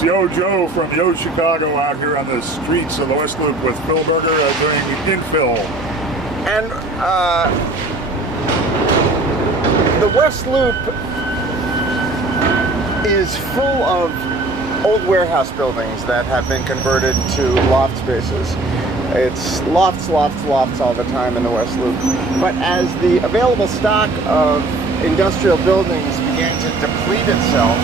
It's Yo Joe from YoChicago out here on the streets of the West Loop with Phil Berger doing Infill. And the West Loop is full of old warehouse buildings that have been converted to loft spaces. It's lofts, lofts, lofts all the time in the West Loop. But as the available stock of industrial buildings began to deplete itself,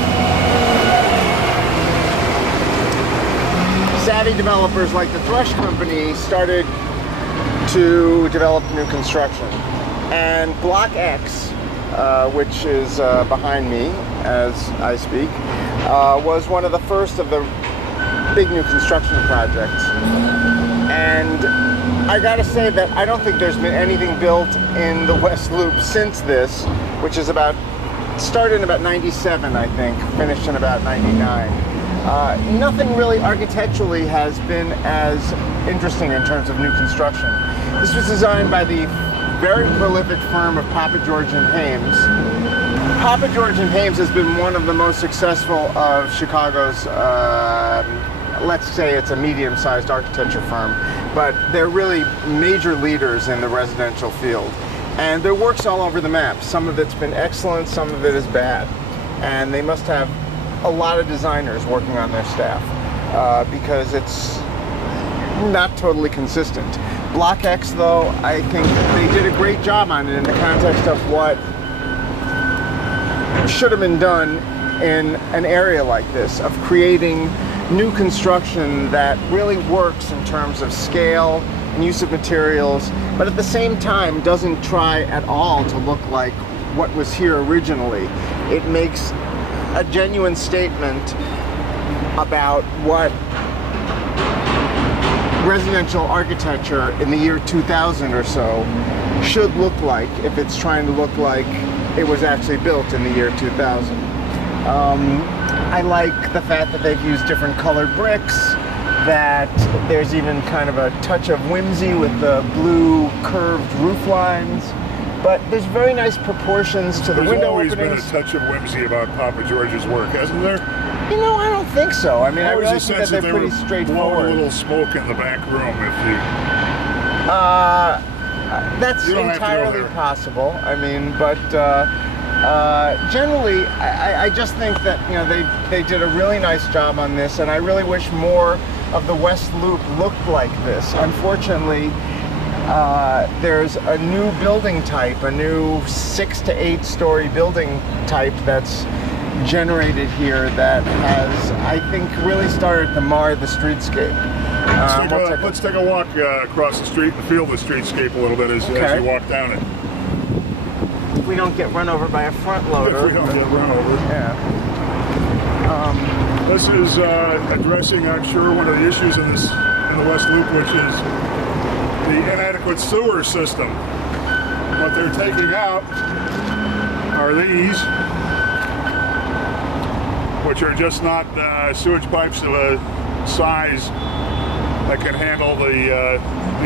savvy developers like the Thrush Companies started to develop new construction. And Block X, which is behind me as I speak, was one of the first of the big new construction projects. And I gotta say that I don't think there's been anything built in the West Loop since this, which is started in about 97, I think, finished in about 99. Nothing really architecturally has been as interesting in terms of new construction. This was designed by the very prolific firm of Pappageorge and Haymes. Pappageorge and Haymes has been one of the most successful of Chicago's, let's say it's a medium-sized architecture firm, but they're really major leaders in the residential field. And their work's all over the map. Some of it's been excellent, some of it is bad. And they must have a lot of designers working on their staff because it's not totally consistent. Block X, though, I think they did a great job on it in the context of what should have been done in an area like this, of creating new construction that really works in terms of scale and use of materials, but at the same time doesn't try at all to look like what was here originally. It makes a genuine statement about what residential architecture in the year 2000 or so should look like if it's trying to look like it was actually built in the year 2000. I like the fact that they've used different colored bricks, that there's even kind of a touch of whimsy with the blue curved roof lines, but there's very nice proportions to the window openings. There's always been a touch of whimsy about Pappageorge's work, hasn't there? You know, I don't think so. I mean, I really think that they're they pretty were straightforward. Blowing a little smoke in the back room if you... That's entirely possible. I mean, but generally, I just think that, you know, they did a really nice job on this, and I really wish more of the West Loop looked like this. Unfortunately, there's a new building type, a new 6 to 8 story building type that's generated here that has, I think, really started to mar the streetscape. Let's take a walk across the street and feel the streetscape a little bit as you walk down it. If we don't get run over by a front loader. If we don't get run over. Yeah. This is addressing, I'm sure, one of the issues in the West Loop, which is the inadequate sewer system. What they're taking out are these, which are just not sewage pipes of a size that can handle the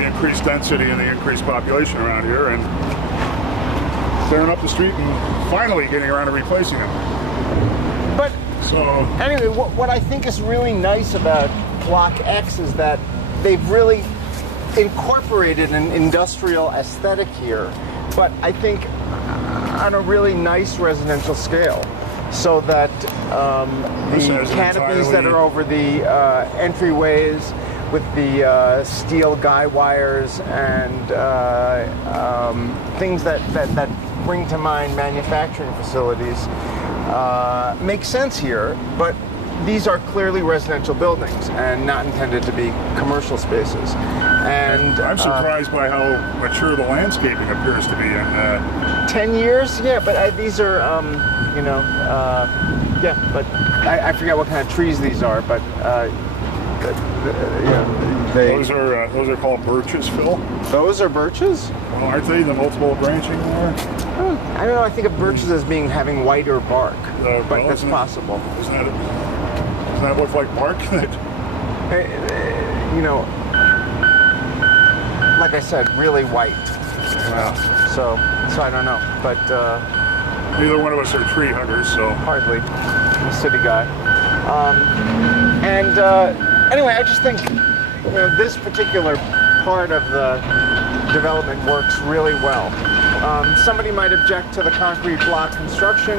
increased density and the increased population around here, and tearing up the street and finally getting around to replacing them. But so anyway, what I think is really nice about Block X is that they've really incorporated an industrial aesthetic here, but I think on a really nice residential scale, so that the canopies that are over the entryways with the steel guy wires and things that bring to mind manufacturing facilities make sense here, but these are clearly residential buildings and not intended to be commercial spaces. And I'm surprised by how mature the landscaping appears to be in 10 years. Yeah, but these are you know, yeah, but I forget what kind of trees these are, but yeah, those are called birches, Phil. Those are birches? Well, aren't they the multiple branching there? I don't know. I think of birches as having whiter bark, but that's possible. Doesn't that look like bark? You know, like I said, really white. Wow. So I don't know, but neither one of us are tree huggers, so hardly. I'm a city guy. And anyway, I just think this particular part of the development works really well. Somebody might object to the concrete block construction,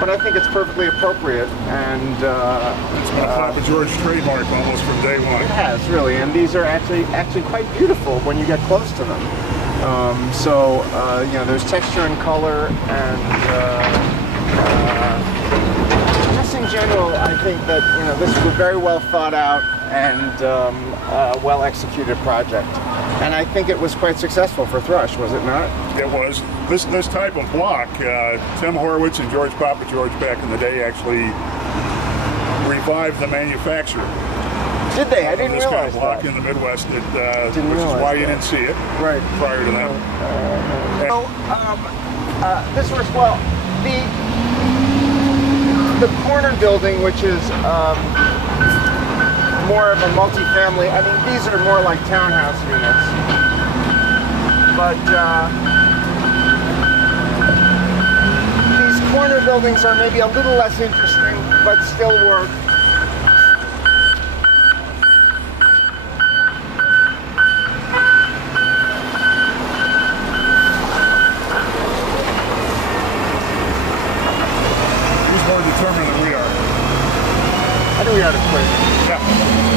but I think it's perfectly appropriate. And it's been a Pappageorge trademark almost from day one. It has, really, and these are actually quite beautiful when you get close to them. There's texture and color, and just in general, I think that this is a very well thought out and well executed project. And I think it was quite successful for Thrush, was it not? It was. This type of block, Tim Horowitz and George Pappageorge back in the day actually revived the manufacture. Did they? I didn't realize this kind of block that. in the Midwest, which is why you didn't see it prior to that. This was, well, the corner building, which is more of a multi-family. I mean, these are more like townhouse units. But these corner buildings are maybe a little less interesting, but still work. He's more determined than we are. I think we ought to quit. Yeah.